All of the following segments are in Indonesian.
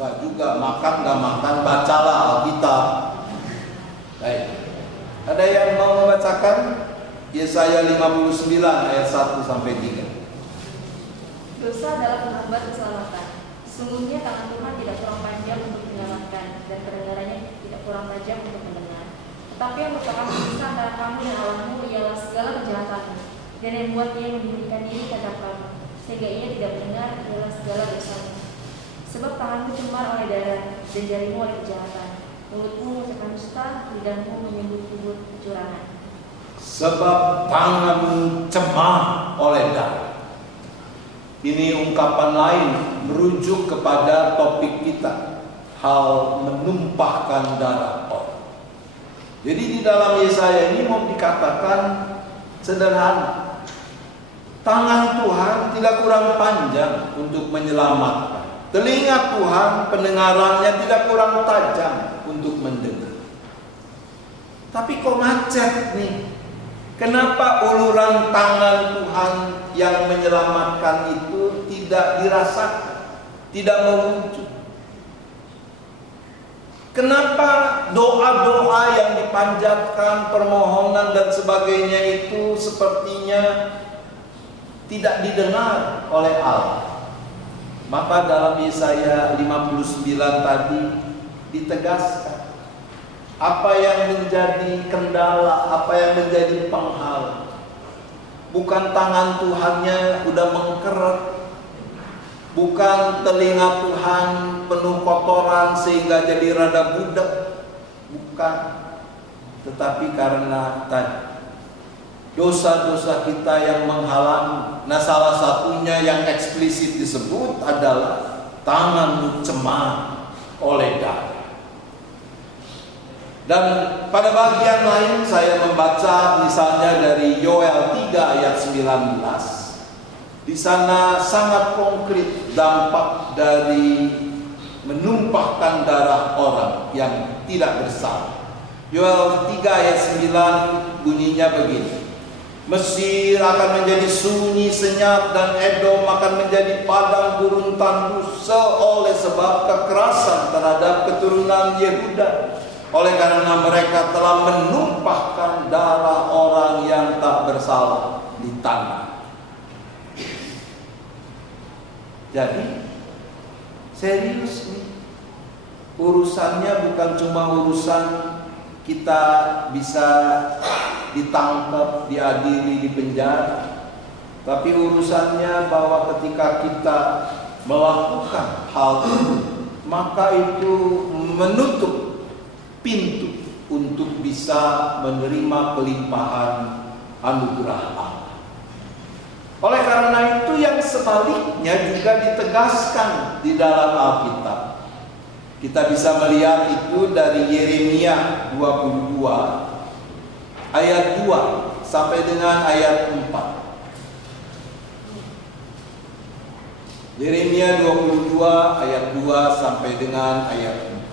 Enggak juga, makan nggak makan, bacalah Alkitab. Baik. Ada yang mau membacakan Yesaya 59 ayat 1 sampai 3. Dosa adalah penghambat keselamatan. Sesungguhnya tangan Tuhan tidak kurang panjang untuk menyelamatkan, dan pendengarannya tidak kurang tajam untuk mendengar. Tetapi yang merupakan pemisah antara kamu dan Allahmu ialah segala kejahatanmu, dan yang membuat dia membunyikan diri terhadap kamu, sehingga ia tidak mendengar ialah segala dosamu. Sebab tanganmu cemar oleh darah, dan jarimu oleh kejahatan. Mulutmu mengucapkan dusta, lidahmu menyebut-nyebut kecurangan. Sebab tanganmu cemar oleh darah. Ini ungkapan lain merujuk kepada topik kita, hal menumpahkan darah orang. Jadi di dalam Yesaya ini mau dikatakan sederhana. Tangan Tuhan tidak kurang panjang untuk menyelamatkan. Telinga Tuhan pendengarannya tidak kurang tajam untuk mendengar. Tapi kok macet nih? Kenapa uluran tangan Tuhan yang menyelamatkan itu tidak dirasakan, tidak mewujud? Kenapa doa-doa yang dipanjatkan, permohonan dan sebagainya itu sepertinya tidak didengar oleh Allah? Maka dalam Yesaya 59 tadi ditegaskan apa yang menjadi kendala, apa yang menjadi penghalang. Bukan tangan Tuhannya udah mengkeret, bukan telinga Tuhan penuh kotoran sehingga jadi rada budak, bukan. Tetapi karena tadi dosa-dosa kita yang menghalangi. Nah, salah satunya yang eksplisit disebut adalah tanganmu cemar oleh darah. Dan pada bagian lain saya membaca misalnya dari Yoel 3 ayat 19. Di sana sangat konkret dampak dari menumpahkan darah orang yang tidak bersalah. Yoel 3 ayat 9 bunyinya begini. Mesir akan menjadi sunyi senyap dan Edom akan menjadi padang gurun tandus oleh sebab kekerasan terhadap keturunan Yehuda. Oleh karena mereka telah menumpahkan darah orang yang tak bersalah di tanah. Jadi serius nih. Urusannya bukan cuma urusan kita bisa ditangkap, diadili, dipenjara. Tapi urusannya bahwa ketika kita melakukan hal itu, maka itu menutup pintu untuk bisa menerima kelimpahan anugerah Allah. Oleh karena itu yang sebaliknya juga ditegaskan di dalam Alkitab. Kita bisa melihat itu dari Yeremia 22 ayat 2 sampai dengan ayat 4. Yeremia 22 ayat 2 sampai dengan ayat 4.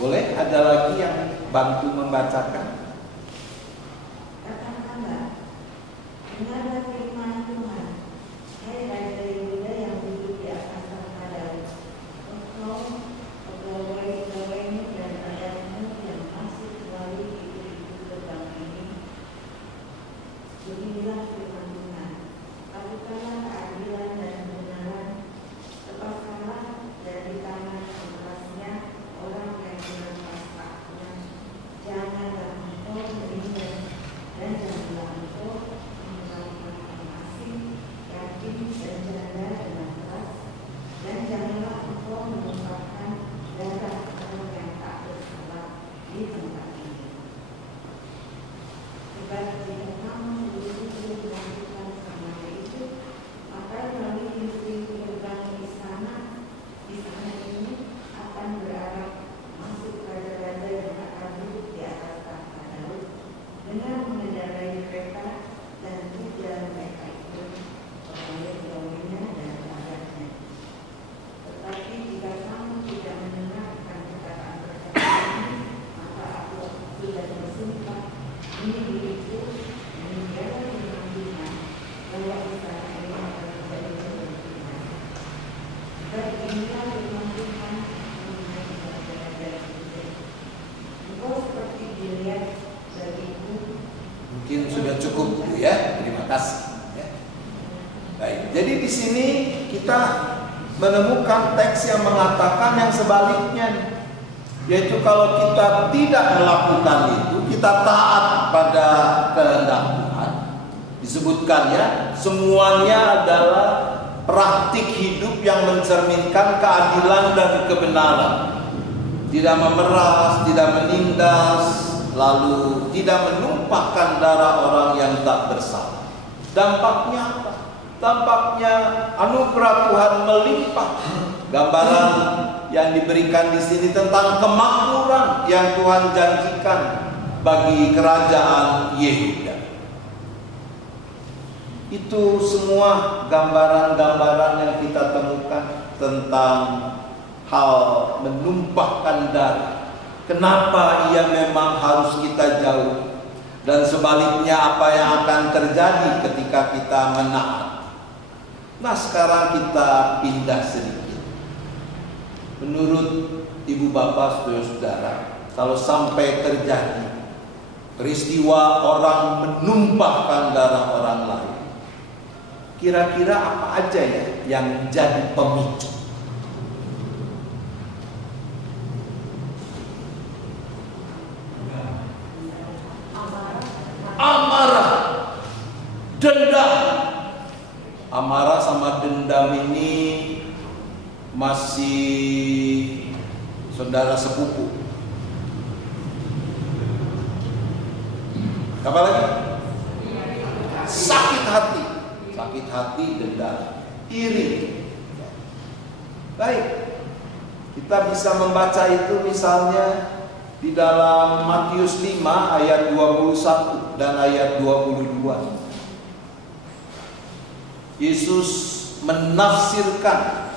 Boleh ada lagi yang bantu membacakan? Katakanlah, dengarlah firman Tuhan, hai Raja Yehuda yang duduk di atas tahta Daud. Engkau, pegawai-pegawaimu dan rakyatmu yang masih kembali ikut-ikut gerbang ini, beginilah firman Tuhan. Lakukanlah keadilan dan kebenaran, lepaskanlah dari tangan kerasnya orang yang merampas haknya. Janganlah engkau meninggal dan janganlah engkau mengembalikan di sini kita menemukan teks yang mengatakan yang sebaliknya, yaitu kalau kita tidak melakukan itu, kita taat pada kehendak Tuhan. Disebutkan ya, semuanya adalah praktik hidup yang mencerminkan keadilan dan kebenaran. Tidak memeras, tidak menindas, lalu tidak menumpahkan darah orang yang tak bersalah. Dampaknya apa? Dampaknya anugerah Tuhan melimpah. Gambaran yang diberikan di sini tentang kemakmuran yang Tuhan janjikan bagi kerajaan Yehuda. Itu semua gambaran-gambaran yang kita temukan tentang hal menumpahkan darah. Kenapa ia memang harus kita jauh, dan sebaliknya apa yang akan terjadi ketika kita menaat. Nah, sekarang kita pindah sedikit. Menurut ibu bapak saudara-saudara, kalau sampai terjadi peristiwa orang menumpahkan darah orang lain, kira-kira apa aja ya yang jadi pemicu? Amarah, dendam. Amarah sama dendam ini masih saudara sepupu. Apa lagi? Sakit hati. Sakit hati, dendam, iri. Baik, kita bisa membaca itu misalnya di dalam Matius 5 ayat 21 dan ayat 22. Yesus menafsirkan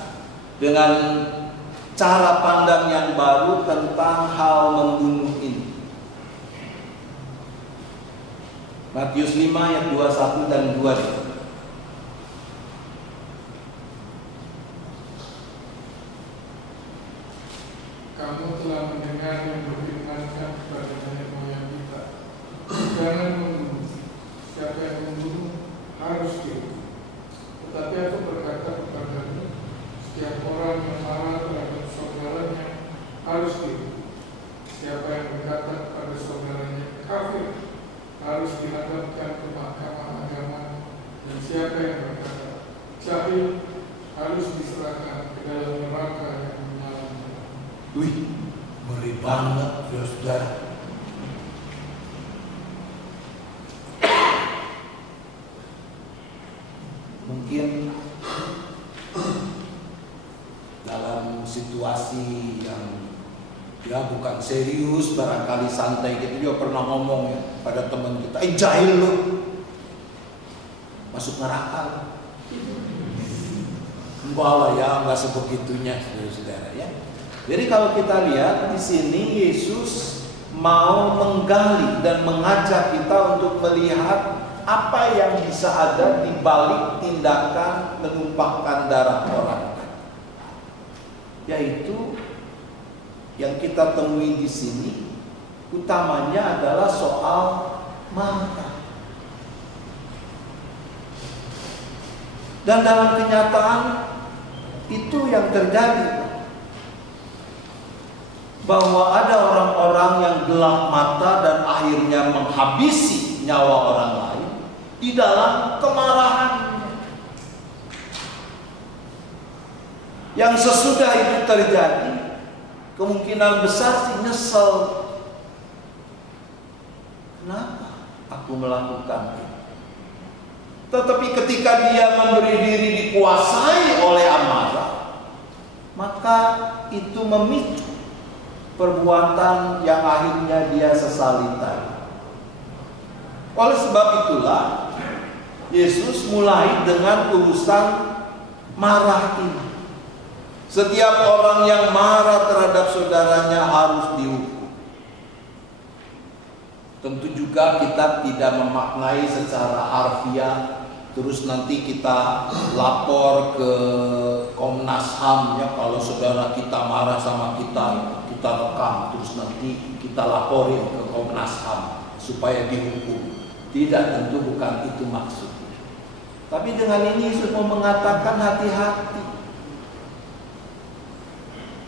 dengan cara pandang yang baru tentang hal membunuh ini. Matius 5 ayat 21 dan 22. Kamu telah mendengar yang difirmankan kepada nenek moyang kita, jangan membunuh. Siapa yang membunuh harus dihukum. Tetapi aku berkata kepadamu, setiap orang yang marah terhadap saudaranya harus dihukum. Siapa yang berkata kepada saudaranya kafir harus dihadapkan ke mahkamah agama, dan siapa yang berkata jahil harus diserahkan ke dalam neraka yang menyala-nyala. Wih, ngeri banget ya saudara. Mungkin dalam situasi yang ya bukan serius, barangkali santai gitu, dia pernah ngomong ya pada teman kita, jahil lu, masuk neraka. Enggak lah ya, enggak sebegitunya saudara-saudara ya. Jadi kalau kita lihat di sini, Yesus mau menggali dan mengajak kita untuk melihat apa yang bisa ada di balik tindakan menumpahkan darah orang. Yaitu yang kita temui di sini utamanya adalah soal marah. Dan dalam kenyataan itu yang terjadi, bahwa ada orang-orang yang gelap mata dan akhirnya menghabisi nyawa orang lain di dalam kemarahan. Yang sesudah itu terjadi, kemungkinan besar sih nyesel. Kenapa aku melakukan itu? Tetapi ketika dia memberi diri dikuasai oleh amarah, maka itu memicu perbuatan yang akhirnya dia sesali tadi. Oleh sebab itulah Yesus mulai dengan urusan marah ini. Setiap orang yang marah terhadap saudaranya harus dihukum. Tentu juga kita tidak memaknai secara harfiah, terus nanti kita lapor ke Komnas HAM ya, kalau saudara kita marah sama kita rekam, terus nanti kita laporin ke Komnas HAM supaya dihukum. Tidak, tentu bukan itu maksudnya. Tapi dengan ini Yesus mau mengatakan hati-hati.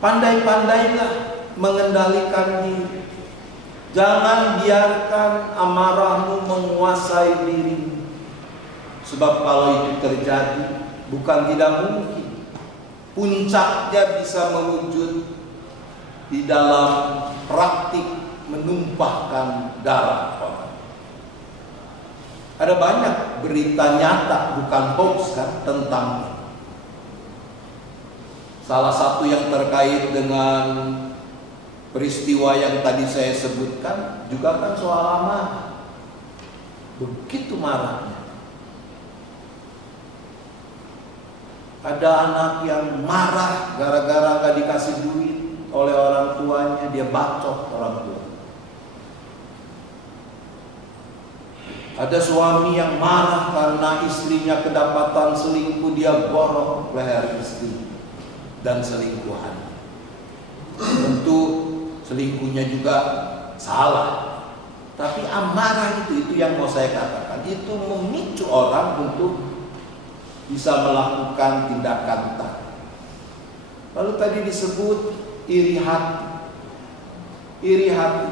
Pandai-pandailah mengendalikan diri. Jangan biarkan amarahmu menguasai dirimu. Sebab kalau itu terjadi, bukan tidak mungkin, puncaknya bisa mewujud di dalam praktik menumpahkan darah orang. Ada banyak berita nyata, bukan hoax kan, tentang ini. Salah satu yang terkait dengan peristiwa yang tadi saya sebutkan juga kan soal amarah. Begitu marahnya. Ada anak yang marah gara-gara gak dikasih duit oleh orang tuanya, dia bacok orang tua. Ada suami yang marah karena istrinya kedapatan selingkuh, dia borok leher istri dan selingkuhan. Tentu selingkuhnya juga salah. Tapi amarah itu yang mau saya katakan, itu memicu orang untuk bisa melakukan tindakan tadi. Lalu tadi disebut iri hati. Iri hati.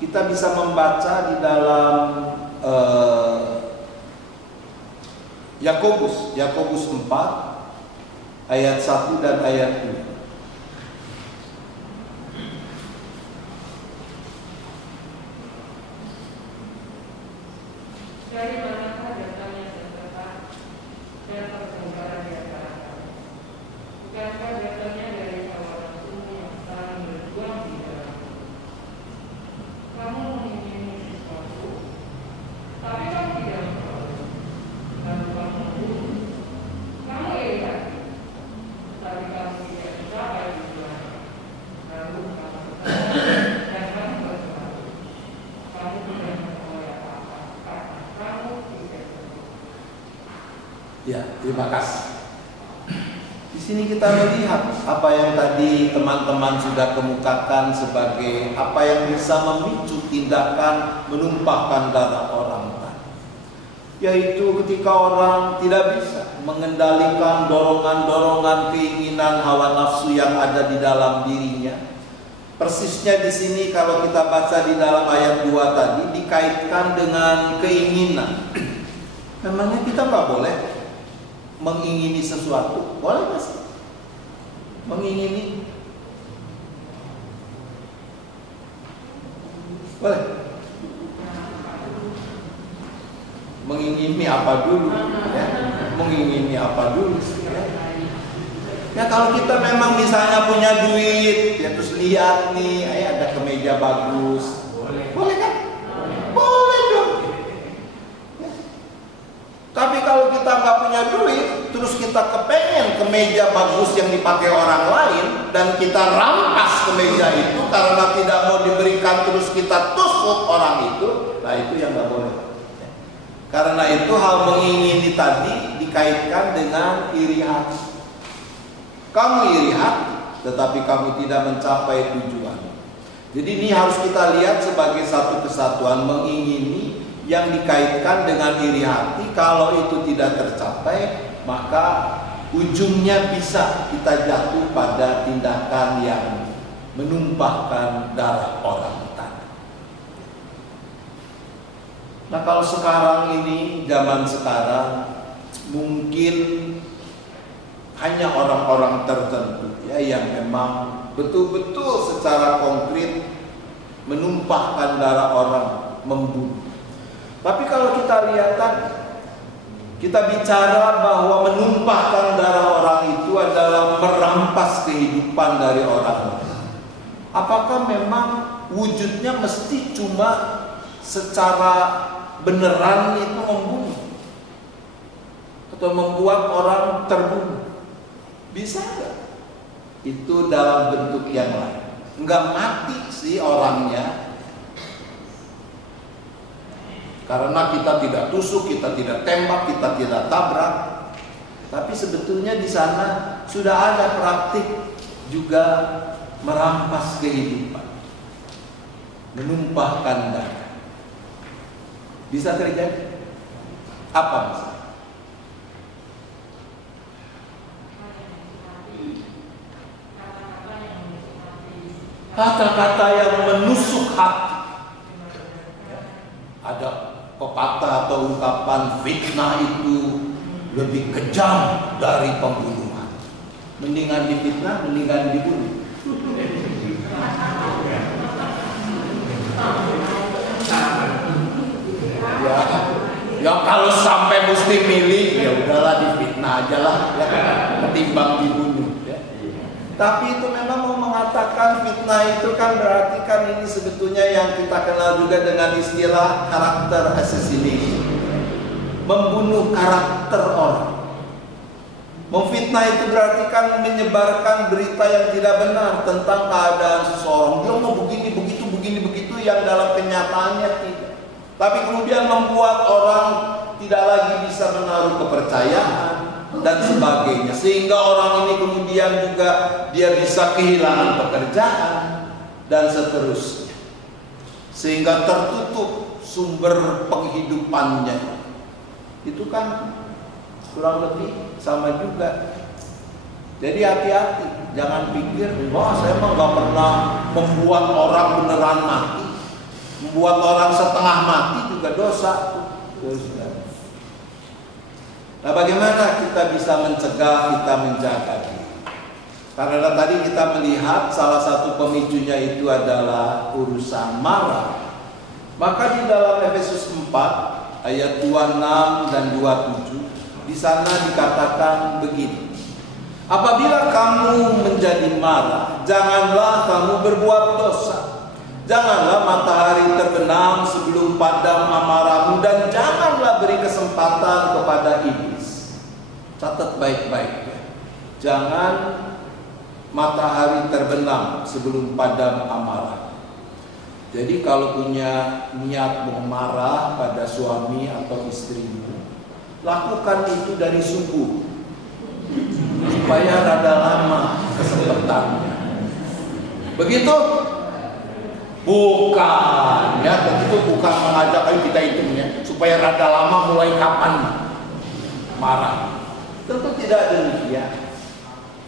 Kita bisa membaca di dalam Yakobus 4 ayat 1 dan ayat 2. Dari manakah datangnya sengketa dan pertengkaran di antara kamu? Bukankah datangnya dari hawa nafsu yang saling berjuang di dalam? Kamu mengingini sesuatu, tapi kamu tidak memperoleh. Lalu kamu membunuh. Kamu iri hati, tapi kamu tidak mencapai tujuan. Lalu kamu berkata dan kamu bersuara. Kamu tidak memperoleh apa-apa karena kamu tidak berbuat. Ya, terima kasih. Di sini kita melihat apa yang tadi teman-teman sudah kemukakan sebagai apa yang bisa memicu tindakan menumpahkan darah orang tadi. Yaitu ketika orang tidak bisa mengendalikan dorongan-dorongan keinginan hawa nafsu yang ada di dalam dirinya. Persisnya di sini kalau kita baca di dalam ayat 2 tadi dikaitkan dengan keinginan. Memangnya kita nggak boleh mengingini sesuatu? Boleh nggak sih? Mengingini? Boleh? Mengingini apa dulu? Ya? Mengingini apa dulu? Ya kalau kita memang misalnya punya duit, ya terus lihat nih, ada kemeja bagus, boleh kan? Boleh dong. Ya. Tapi kalau kita nggak punya duit, terus kita kepengen kemeja bagus yang dipakai orang lain, dan kita rampas kemeja itu karena tidak mau diberikan, terus kita tusuk orang itu, nah itu yang nggak boleh. Ya. Karena itu hal mengingini tadi dikaitkan dengan iri hati. Kamu iri hati, tetapi kamu tidak mencapai tujuan. Jadi ini harus kita lihat sebagai satu kesatuan, mengingini yang dikaitkan dengan iri hati. Kalau itu tidak tercapai, maka ujungnya bisa kita jatuh pada tindakan yang menumpahkan darah orang tadi. Nah kalau sekarang ini, zaman sekarang, mungkin hanya orang-orang tertentu ya yang memang betul-betul secara konkret menumpahkan darah orang, membunuh. Tapi kalau kita lihat tadi, kita bicara bahwa menumpahkan darah orang itu adalah merampas kehidupan dari orang lain. Apakah memang wujudnya mesti cuma secara beneran itu membunuh atau membuat orang terbunuh? Bisa nggak? Itu dalam bentuk yang lain. Nggak mati sih orangnya, karena kita tidak tusuk, kita tidak tembak, kita tidak tabrak. Tapi sebetulnya di sana sudah ada praktik juga merampas kehidupan, menumpahkan darah. Bisa terjadi. Apa misalnya? kata-kata yang menusuk hati. Ada pepatah atau ungkapan, fitnah itu lebih kejam dari pembunuhan. Mendingan difitnah, mendingan dibunuh. Ya kalau sampai mesti milih, ya udahlah difitnah aja lah, ya, ketimbang dibunuh. Ya. Tapi itu memang mau mengatakan fitnah itu kan berarti kan ini sebetulnya yang kita kenal juga dengan istilah karakter assassination, membunuh karakter orang. Memfitnah itu berarti kan menyebarkan berita yang tidak benar tentang keadaan seseorang. Dia mau begini begitu yang dalam kenyataannya tidak. Tapi kemudian membuat orang tidak lagi bisa menaruh kepercayaan dan sebagainya. Sehingga orang ini kemudian juga dia bisa kehilangan pekerjaan dan seterusnya. Sehingga tertutup sumber penghidupannya. Itu kan kurang lebih sama juga. Jadi hati-hati, jangan pikir, wah saya mah gak pernah membuat orang beneran mati. Membuat orang setengah mati juga dosa. Nah, bagaimana kita bisa mencegah, kita menjaga diri? Karena tadi kita melihat salah satu pemicunya itu adalah urusan marah. Maka di dalam Efesus 4 ayat 26 dan 27 di sana dikatakan begini. Apabila kamu menjadi marah, janganlah kamu berbuat dosa. Janganlah matahari terbenam sebelum padam amarahmu, dan janganlah beri kesempatan kepada iblis. Catat baik-baik ya. Jangan matahari terbenam sebelum padam amarah. Jadi kalau punya niat mau marah pada suami atau istrimu, lakukan itu dari subuh supaya rada lama kesempatannya. Begitu? Bukan, ya, begitu bukan mengajak ayo kita hitung ya, supaya rada lama mulai kapan marah. Tentu tidak demikian.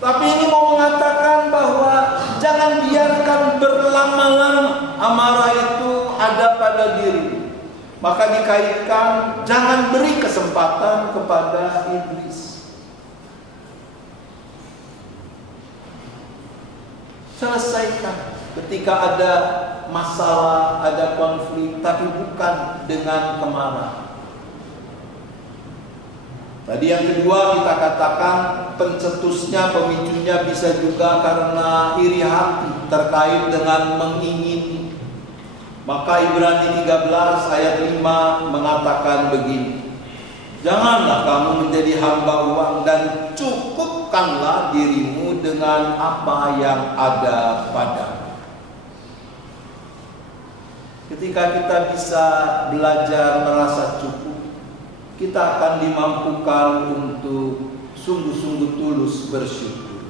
Tapi ini mau mengatakan bahwa jangan biarkan berlama-lama amarah itu ada pada diri. Maka dikaitkan jangan beri kesempatan kepada iblis. Selesaikan ketika ada masalah, ada konflik, tapi bukan dengan kemarahan. Tadi yang kedua kita katakan pencetusnya, pemicunya bisa juga karena iri hati terkait dengan mengingini. Maka Ibrani 13 ayat 5 mengatakan begini. Janganlah kamu menjadi hamba uang dan cukupkanlah dirimu dengan apa yang ada padamu. Ketika kita bisa belajar merasa cukup, kita akan dimampukan untuk sungguh-sungguh tulus bersyukur.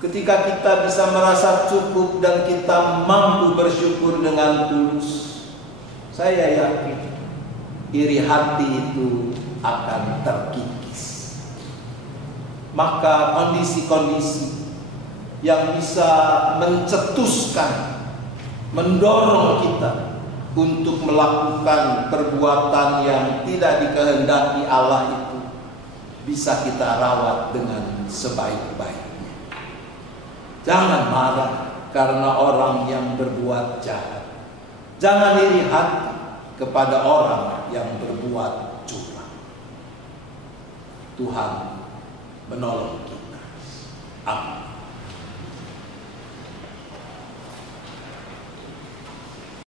Ketika kita bisa merasa cukup dan kita mampu bersyukur dengan tulus, saya yakin iri hati itu akan terkikis. Maka kondisi-kondisi yang bisa mencetuskan, mendorong kita untuk melakukan perbuatan yang tidak dikehendaki Allah itu bisa kita rawat dengan sebaik-baiknya. Jangan marah karena orang yang berbuat jahat. Jangan iri hati kepada orang yang berbuat curang. Tuhan menolong kita. Amin.